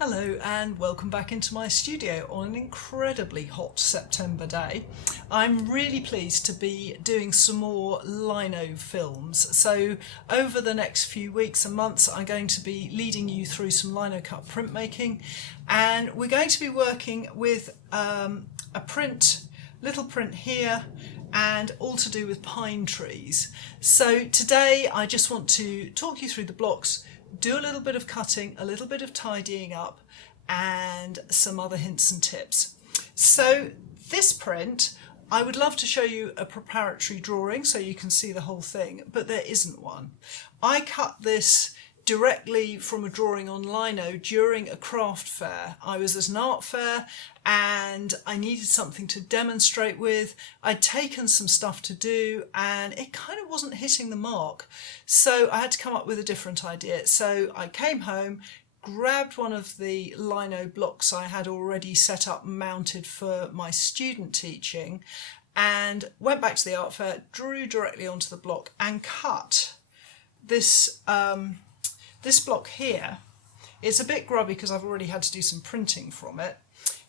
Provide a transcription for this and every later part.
Hello and welcome back into my studio on an incredibly hot September day. I'm really pleased to be doing some more lino films. So over the next few weeks and months I'm going to be leading you through some Linocut printmaking, and we're going to be working with a little print here, and all to do with pine trees. So today I just want to talk you through the blocks, do a little bit of cutting, a little bit of tidying up, and some other hints and tips. So this print, I would love to show you a preparatory drawing so you can see the whole thing, but there isn't one. I cut this directly from a drawing on lino during a craft fair. I was at an art fair and I needed something to demonstrate with. I'd taken some stuff to do and it kind of wasn't hitting the mark, so I had to come up with a different idea. So I came home, grabbed one of the lino blocks I had already set up and mounted for my student teaching, and went back to the art fair, drew directly onto the block and cut this this block here. It's a bit grubby because I've already had to do some printing from it,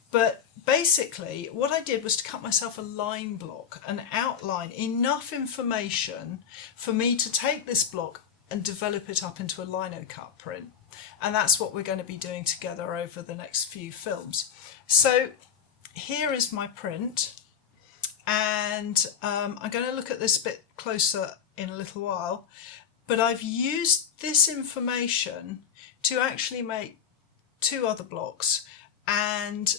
but basically what I did was to cut myself a line block, an outline, enough information for me to take this block and develop it up into a Linocut print. And that's what we're going to be doing together over the next few films. So here is my print, and I'm going to look at this a bit closer in a little while. But I've used this information to actually make two other blocks, and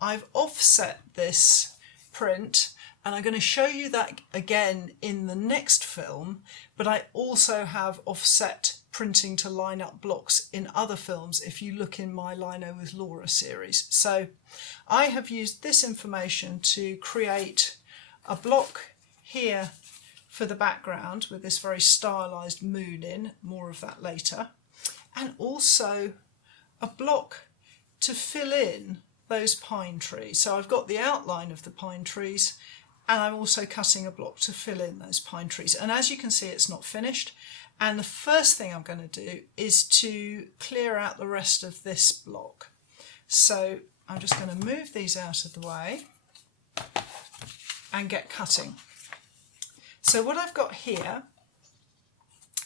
I've offset this print, and I'm going to show you that again in the next film, but I also have offset printing to line up blocks in other films if you look in my Lino with Laura series. So I have used this information to create a block here for the background with this very stylized moon in, more of that later, and also a block to fill in those pine trees. So I've got the outline of the pine trees, and I'm also cutting a block to fill in those pine trees. And as you can see, it's not finished, and the first thing I'm going to do is to clear out the rest of this block. So I'm just going to move these out of the way and get cutting. So what I've got here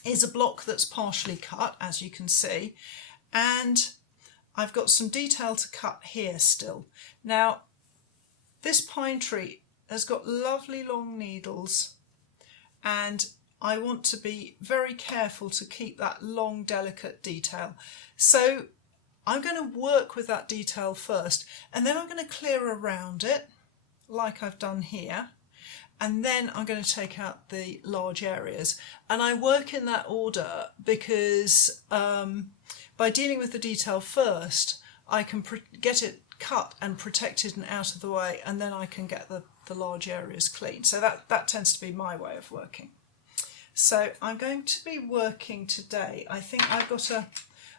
is a block that's partially cut, as you can see, and I've got some detail to cut here still. Now, this pine tree has got lovely long needles, and I want to be very careful to keep that long, delicate detail. So I'm going to work with that detail first, and then I'm going to clear around it, like I've done here. And then I'm going to take out the large areas, and I work in that order because by dealing with the detail first I can get it cut and protected and out of the way, and then I can get the large areas clean. So that tends to be my way of working. So I'm going to be working today, I think I've got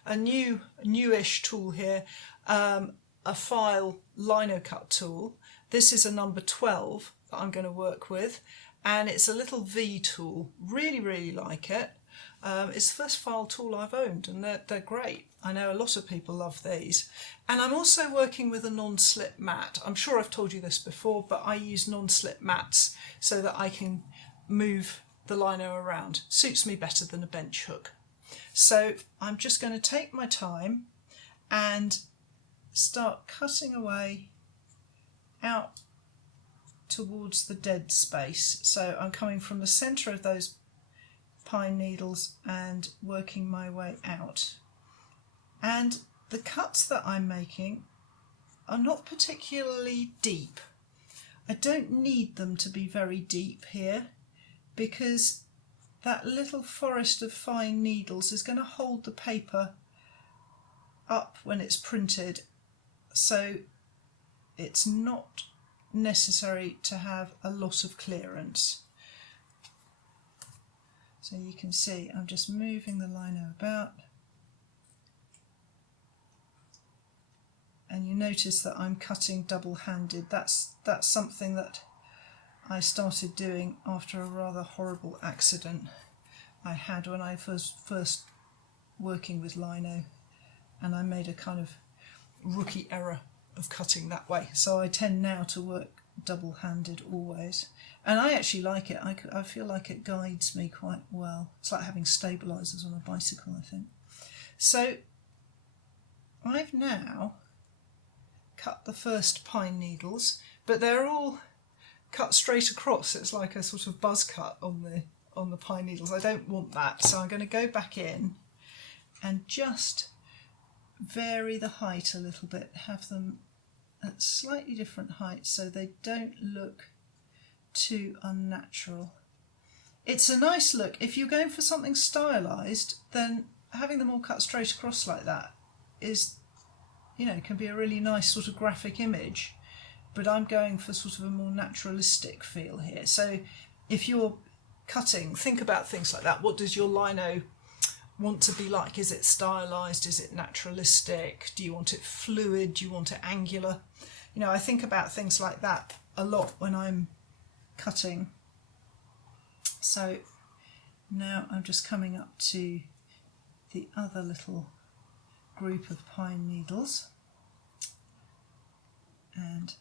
a newish tool here, a file Linocut tool. This is a number 12 that I'm going to work with, and it's a little V tool. Really like it. It's the first file tool I've owned, and they're great. I know a lot of people love these. And I'm also working with a non-slip mat. I'm sure I've told you this before, but I use non-slip mats so that I can move the lino around. Suits me better than a bench hook. So I'm just going to take my time and start cutting away out towards the dead space. So I'm coming from the centre of those pine needles and working my way out. And the cuts that I'm making are not particularly deep. I don't need them to be very deep here, because that little forest of fine needles is going to hold the paper up when it's printed, so it's not necessary to have a lot of clearance. So you can see I'm just moving the lino about, and you notice that I'm cutting double-handed. That's something that I started doing after a rather horrible accident I had when I was first working with lino, and I made a kind of rookie error of cutting that way. So I tend now to work double-handed always. And I actually like it. I feel like it guides me quite well. It's like having stabilisers on a bicycle, I think. So I've now cut the first pine needles, but they're all cut straight across. It's like a sort of buzz cut on the pine needles. I don't want that, so I'm going to go back in and just vary the height a little bit, have them at slightly different heights so they don't look too unnatural. It's a nice look. If you're going for something stylised, then having them all cut straight across like that is, you know, can be a really nice sort of graphic image, but I'm going for sort of a more naturalistic feel here. So if you're cutting, think about things like that. What does your lino want to be like? Is it stylised? Is it naturalistic? Do you want it fluid? Do you want it angular? You know, I think about things like that a lot when I'm cutting. So now I'm just coming up to the other little group of pine needles and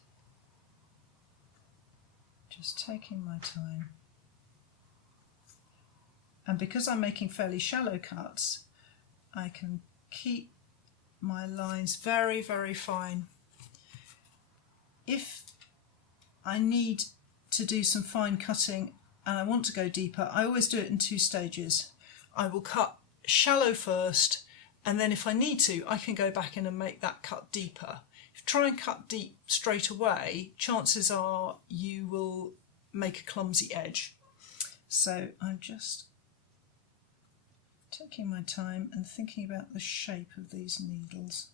just taking my time. And because I'm making fairly shallow cuts, I can keep my lines very, very fine. If I need to do some fine cutting and I want to go deeper, I always do it in 2 stages. I will cut shallow first, and then if I need to, I can go back in and make that cut deeper. If you try and cut deep straight away, chances are you will make a clumsy edge. So I'm just taking my time and thinking about the shape of these needles.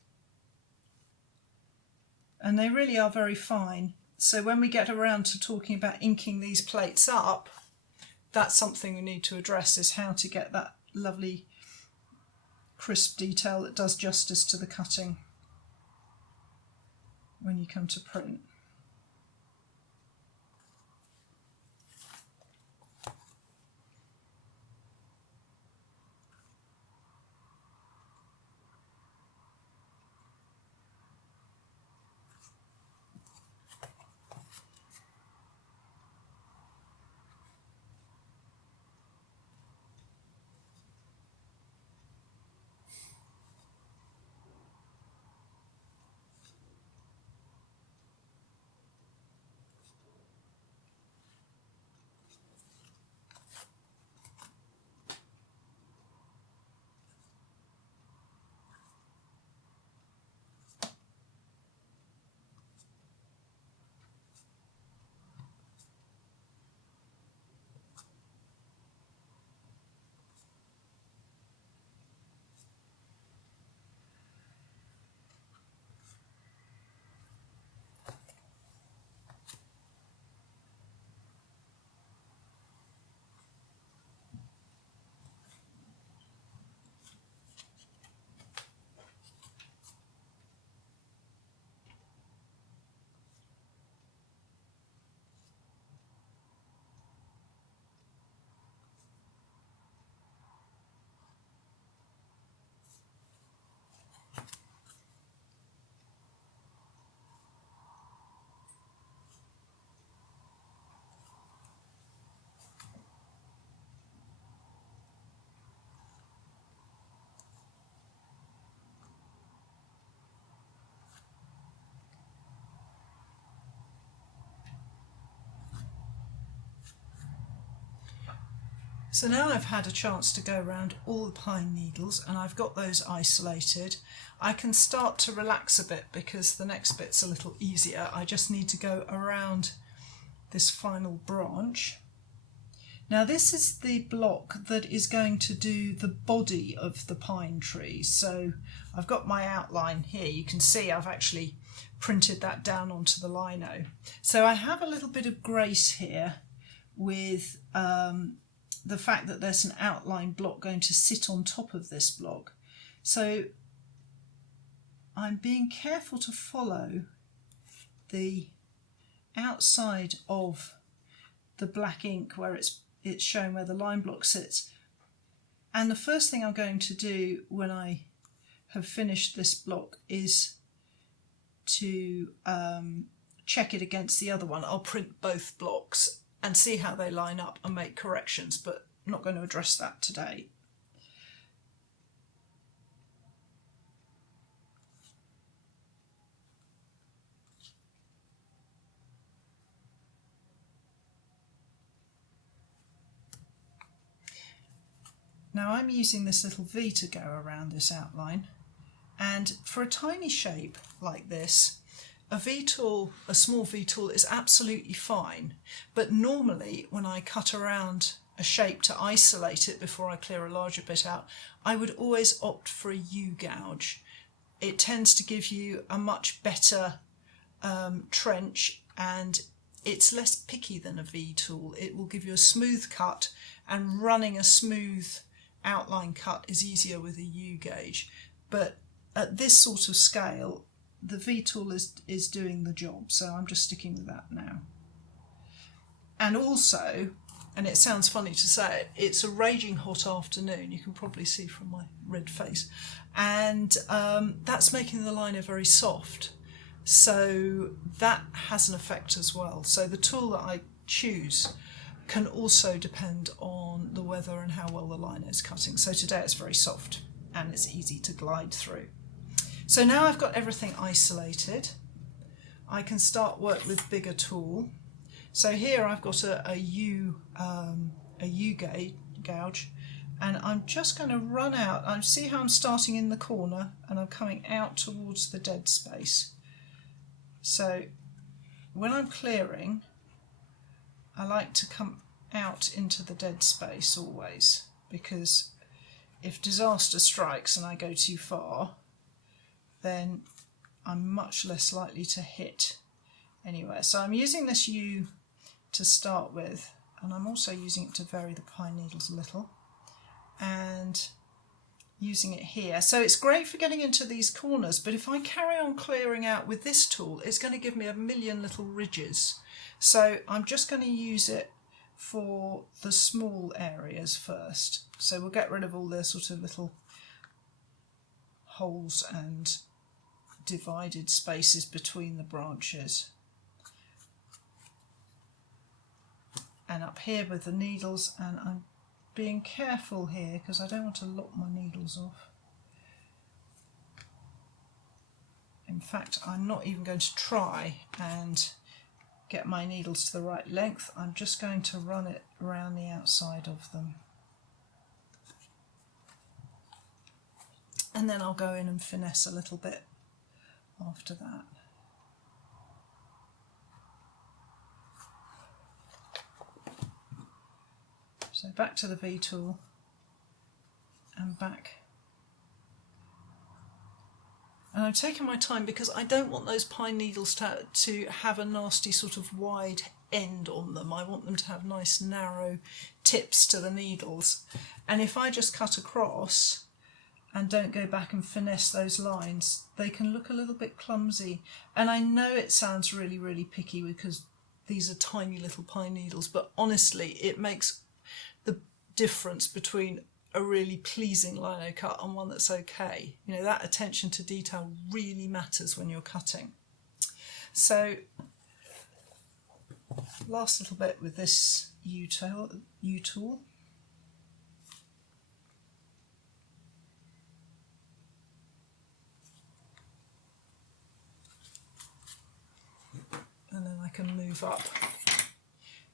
And they really are very fine. So when we get around to talking about inking these plates up, that's something we need to address, is how to get that lovely crisp detail that does justice to the cutting when you come to print. So now I've had a chance to go around all the pine needles and I've got those isolated, I can start to relax a bit because the next bit's a little easier. I just need to go around this final branch. Now this is the block that is going to do the body of the pine tree. So I've got my outline here. You can see I've actually printed that down onto the lino. So I have a little bit of grace here with the fact that there's an outline block going to sit on top of this block. So I'm being careful to follow the outside of the black ink where it's showing where the line block sits. And the first thing I'm going to do when I have finished this block is to check it against the other one, I'll print both blocks and see how they line up and make corrections, but I'm not going to address that today. Now I'm using this little V to go around this outline, and for a tiny shape like this, a V-tool, a small V-tool is absolutely fine, but normally when I cut around a shape to isolate it before I clear a larger bit out, I would always opt for a U-gouge. It tends to give you a much better trench, and it's less picky than a V-tool. It will give you a smooth cut, and running a smooth outline cut is easier with a U-gauge. But at this sort of scale, the V-tool is doing the job, so I'm just sticking with that now. And also, and it sounds funny to say it, it's a raging hot afternoon, you can probably see from my red face, and that's making the liner very soft, so that has an effect as well. So the tool that I choose can also depend on the weather and how well the liner is cutting. So today it's very soft and it's easy to glide through. So now I've got everything isolated, I can start work with bigger tool. So here I've got a Yugae gouge, and I'm just going to run out. I see how I'm starting in the corner and I'm coming out towards the dead space. So when I'm clearing, I like to come out into the dead space always, because if disaster strikes and I go too far, then I'm much less likely to hit anywhere. So I'm using this U to start with, and I'm also using it to vary the pine needles a little, and using it here. So it's great for getting into these corners, but if I carry on clearing out with this tool, it's going to give me a million little ridges. So I'm just going to use it for the small areas first. So we'll get rid of all the sort of little holes and divided spaces between the branches. And up here with the needles, and I'm being careful here because I don't want to lock my needles off. In fact, I'm not even going to try and get my needles to the right length. I'm just going to run it around the outside of them. And then I'll go in and finesse a little bit after that. So back to the V-tool and back. And I'm taking my time because I don't want those pine needles to have a nasty sort of wide end on them. I want them to have nice narrow tips to the needles. And if I just cut across and don't go back and finesse those lines, they can look a little bit clumsy. And I know it sounds really, really picky because these are tiny little pine needles, but honestly, it makes the difference between a really pleasing lino cut and one that's okay. You know, that attention to detail really matters when you're cutting. So, last little bit with this U-tool. And then I can move up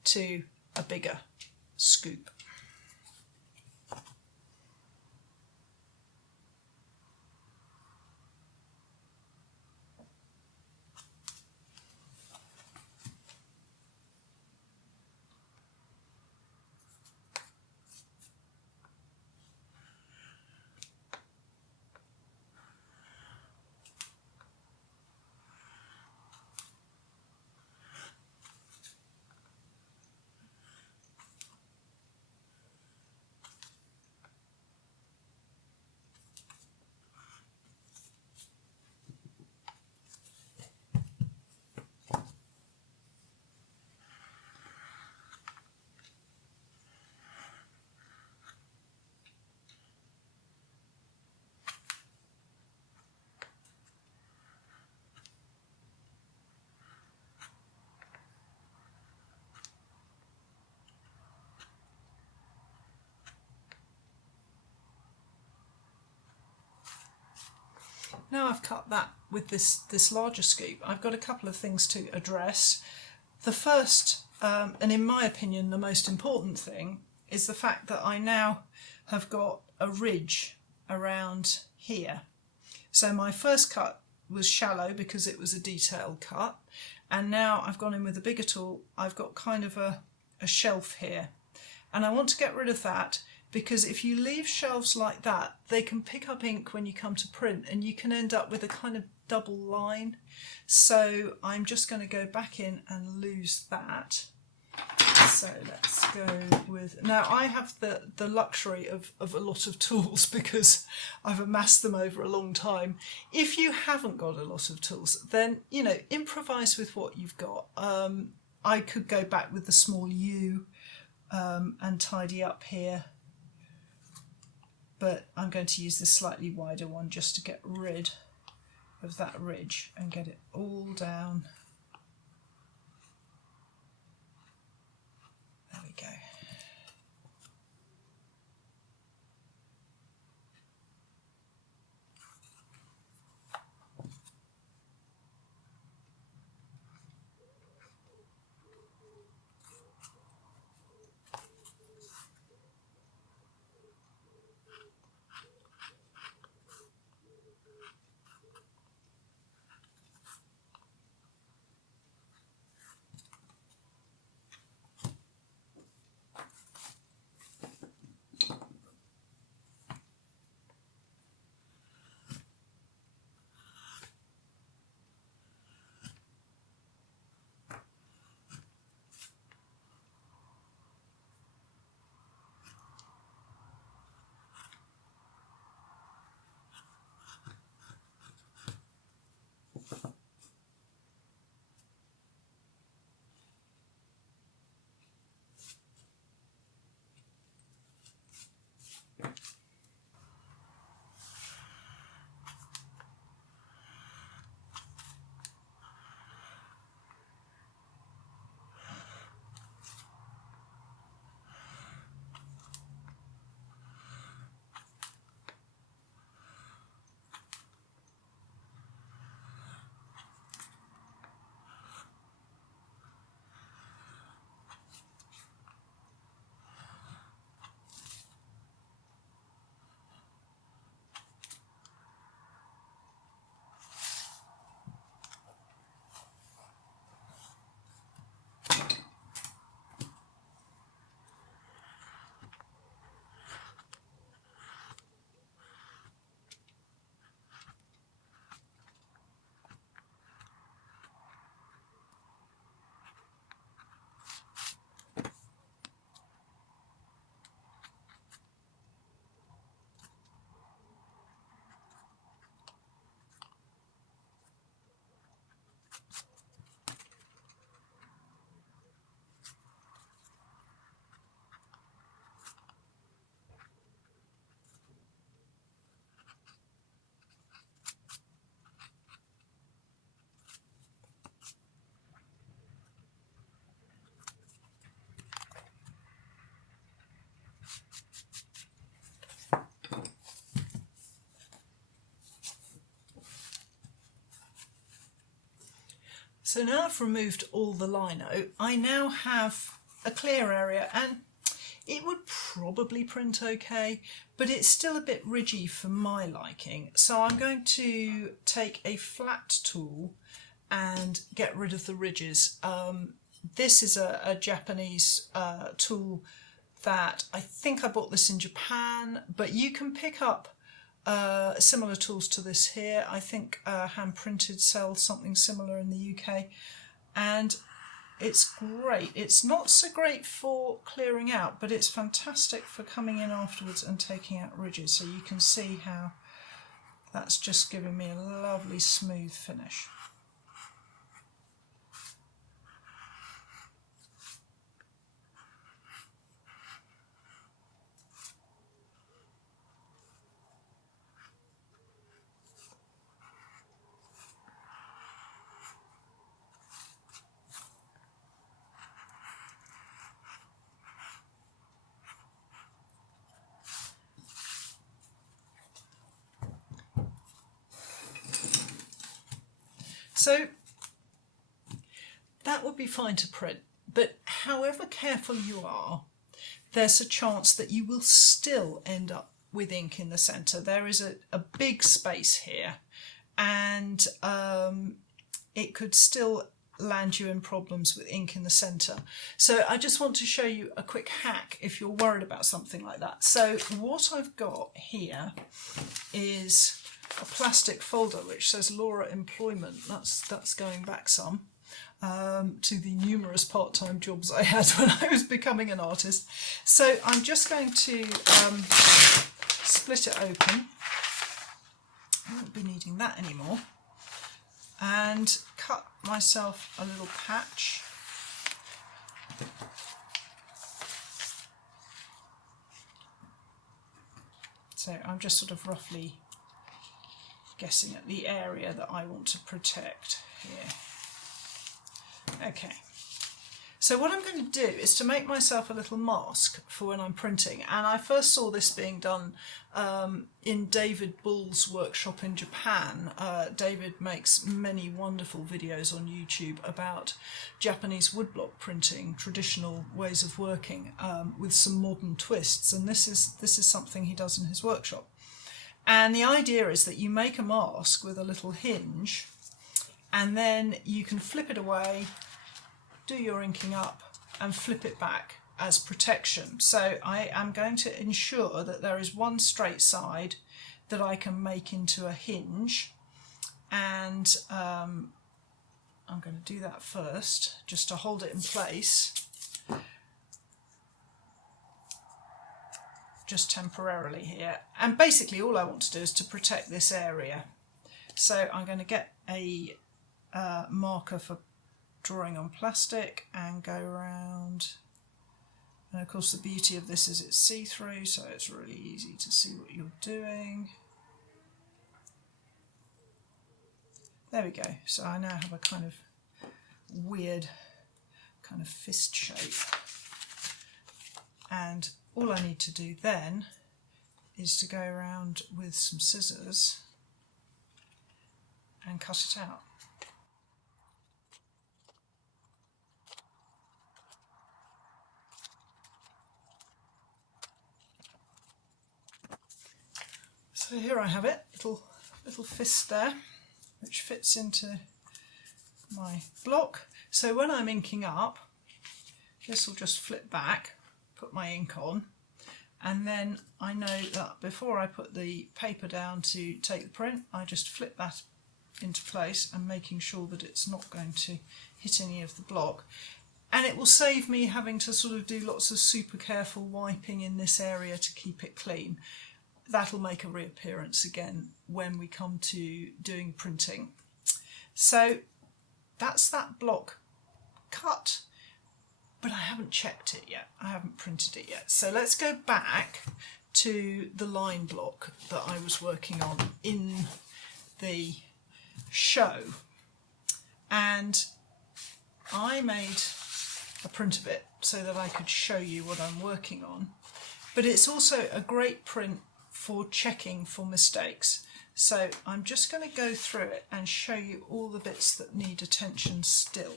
to a bigger scoop. now I've cut that with this larger scoop, I've got a couple of things to address. The first, and in my opinion the most important thing, is the fact that I now have got a ridge around here. So my first cut was shallow because it was a detailed cut, and now I've gone in with a bigger tool. I've got kind of a shelf here, and I want to get rid of that, because if you leave shelves like that, they can pick up ink when you come to print, and you can end up with a kind of double line. So I'm just going to go back in and lose that. So let's go with, now I have the luxury of a lot of tools because I've amassed them over a long time. If you haven't got a lot of tools, then, you know, improvise with what you've got. I could go back with the small U and tidy up here, but I'm going to use this slightly wider one just to get rid of that ridge and get it all down. There we go. So now I've removed all the lino, I now have a clear area, and it would probably print okay, but it's still a bit ridgy for my liking. So I'm going to take a flat tool and get rid of the ridges. This is a Japanese tool that I think I bought this in Japan, but you can pick up similar tools to this here. I think Hand Printed sells something similar in the UK, and it's great. It's not so great for clearing out, but it's fantastic for coming in afterwards and taking out ridges. So you can see how that's just giving me a lovely smooth finish. So that would be fine to print, but however careful you are, there's a chance that you will still end up with ink in the centre. There is a big space here, and it could still land you in problems with ink in the centre. So I just want to show you a quick hack if you're worried about something like that. So what I've got here is a plastic folder which says Laura Employment. That's going back some to the numerous part-time jobs I had when I was becoming an artist. So I'm just going to split it open. I won't be needing that anymore. And cut myself a little patch. So I'm just sort of roughly guessing at the area that I want to protect here. Okay. So what I'm going to do is to make myself a little mask for when I'm printing, and I first saw this being done in David Bull's workshop in Japan. David makes many wonderful videos on YouTube about Japanese woodblock printing, traditional ways of working with some modern twists, and this is something he does in his workshop. And the idea is that you make a mask with a little hinge, and then you can flip it away, do your inking up and flip it back as protection. So I am going to ensure that there is one straight side that I can make into a hinge, and I'm going to do that first just to hold it in place, just temporarily here. And basically all I want to do is to protect this area. So I'm going to get a marker for drawing on plastic and go around, and of course the beauty of this is it's see-through, so it's really easy to see what you're doing. There we go. So I now have a kind of weird kind of fist shape, and all I need to do then is to go around with some scissors and cut it out. So here I have it, little fist there, which fits into my block. So when I'm inking up, this will just flip back, put my ink on, and then I know that before I put the paper down to take the print, I just flip that into place and making sure that it's not going to hit any of the block. And it will save me having to sort of do lots of super careful wiping in this area to keep it clean. That'll make a reappearance again when we come to doing printing. So that's that block cut, but I haven't checked it yet. I haven't printed it yet. So let's go back to the line block that I was working on in the show. And I made a print of it so that I could show you what I'm working on. But it's also a great print for checking for mistakes. So I'm just going to go through it and show you all the bits that need attention still.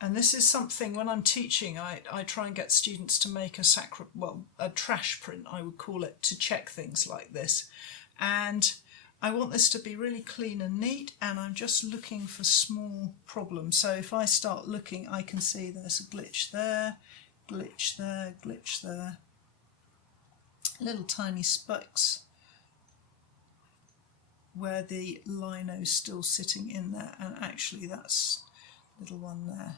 And this is something, when I'm teaching, I try and get students to make a trash print, I would call it, to check things like this. And I want this to be really clean and neat, and I'm just looking for small problems. So if I start looking, I can see there's a glitch there, glitch there, glitch there. Little tiny specks where the lino's still sitting in there, and actually that's a little one there.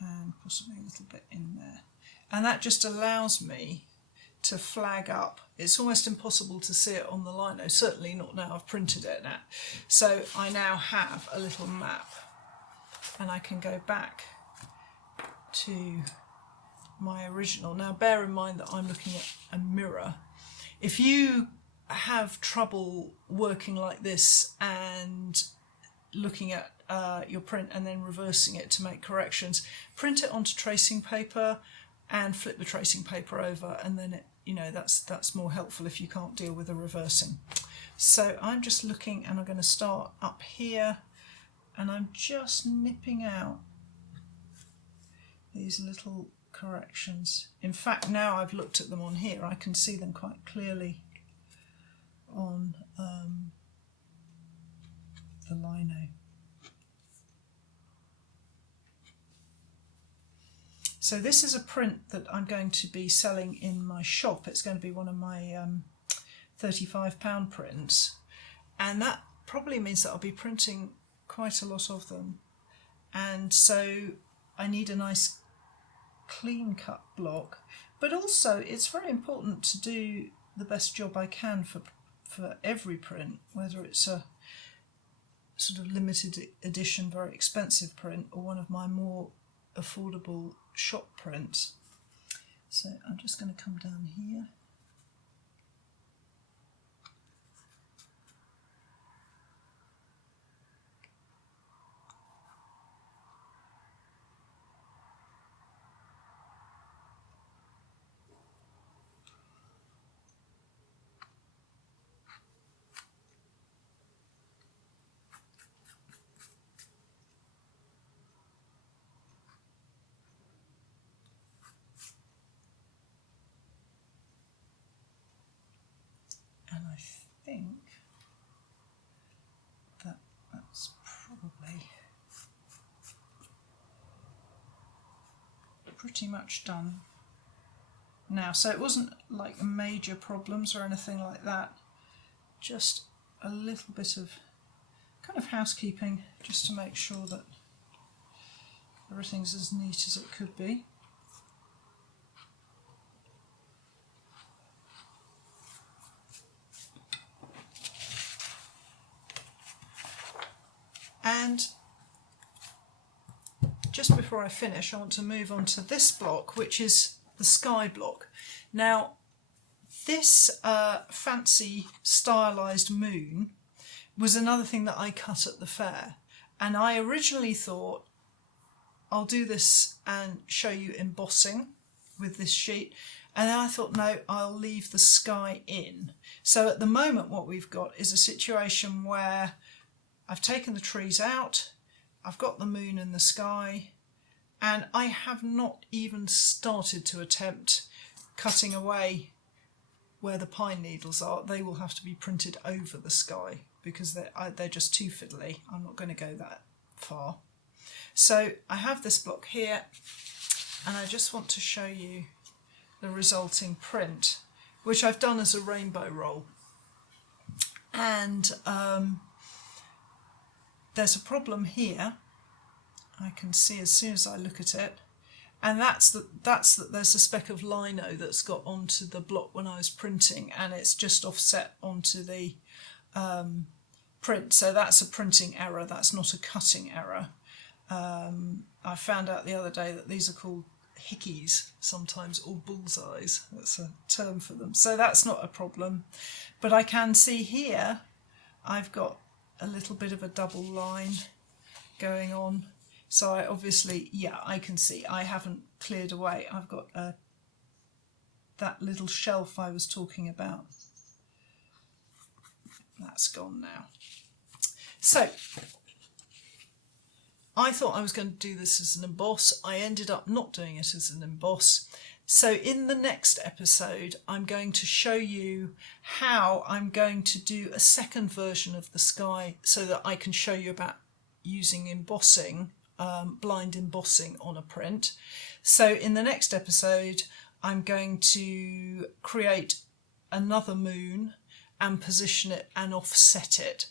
And possibly a little bit in there. And that just allows me to flag up. It's almost impossible to see it on the lino, certainly not now I've printed it now. So I now have a little map, and I can go back to my original. Now bear in mind that I'm looking at a mirror. If you have trouble working like this and looking at your print and then reversing it to make corrections, print it onto tracing paper and flip the tracing paper over, and then it, that's more helpful if you can't deal with the reversing. So I'm just looking, and I'm going to start up here, and I'm just nipping out these little corrections. In fact, now I've looked at them on here, I can see them quite clearly on the lino. So this is a print that I'm going to be selling in my shop. It's going to be one of my £35 prints, and that probably means that I'll be printing quite a lot of them, and so I need a nice clean cut block, but also it's very important to do the best job I can for every print, whether it's a sort of limited edition very expensive print or one of my more affordable shop prints. So I'm just going to come down here. And I think that that's probably pretty much done now. So it wasn't like major problems or anything like that, just a little bit of kind of housekeeping just to make sure that everything's as neat as it could be. And just before I finish, I want to move on to this block, which is the sky block. Now, this fancy stylized moon was another thing that I cut at the fair, and I originally thought I'll do this and show you embossing with this sheet, and then I thought no, I'll leave the sky in. So at the moment what we've got is a situation where I've taken the trees out, I've got the moon and the sky, and I have not even started to attempt cutting away where the pine needles are. They will have to be printed over the sky because they're just too fiddly. I'm not going to go that far. So I have this block here, and I just want to show you the resulting print, which I've done as a rainbow roll. And there's a problem here, I can see as soon as I look at it, and that's that there's a speck of lino that's got onto the block when I was printing, and it's just offset onto the print. So that's a printing error, that's not a cutting error. I found out the other day that these are called hickeys sometimes, or bullseyes, that's a term for them. So that's not a problem. But I can see here I've got a little bit of a double line going on. So I obviously, yeah, I can see I haven't cleared away. I've got that little shelf I was talking about. That's gone now. So I thought I was going to do this as an emboss. I ended up not doing it as an emboss. So in the next episode, I'm going to show you how I'm going to do a second version of the sky so that I can show you about using embossing, blind embossing on a print. So in the next episode, I'm going to create another moon and position it and offset it.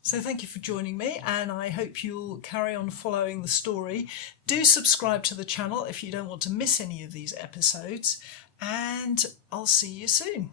So thank you for joining me, and I hope you'll carry on following the story. Do subscribe to the channel if you don't want to miss any of these episodes, and I'll see you soon.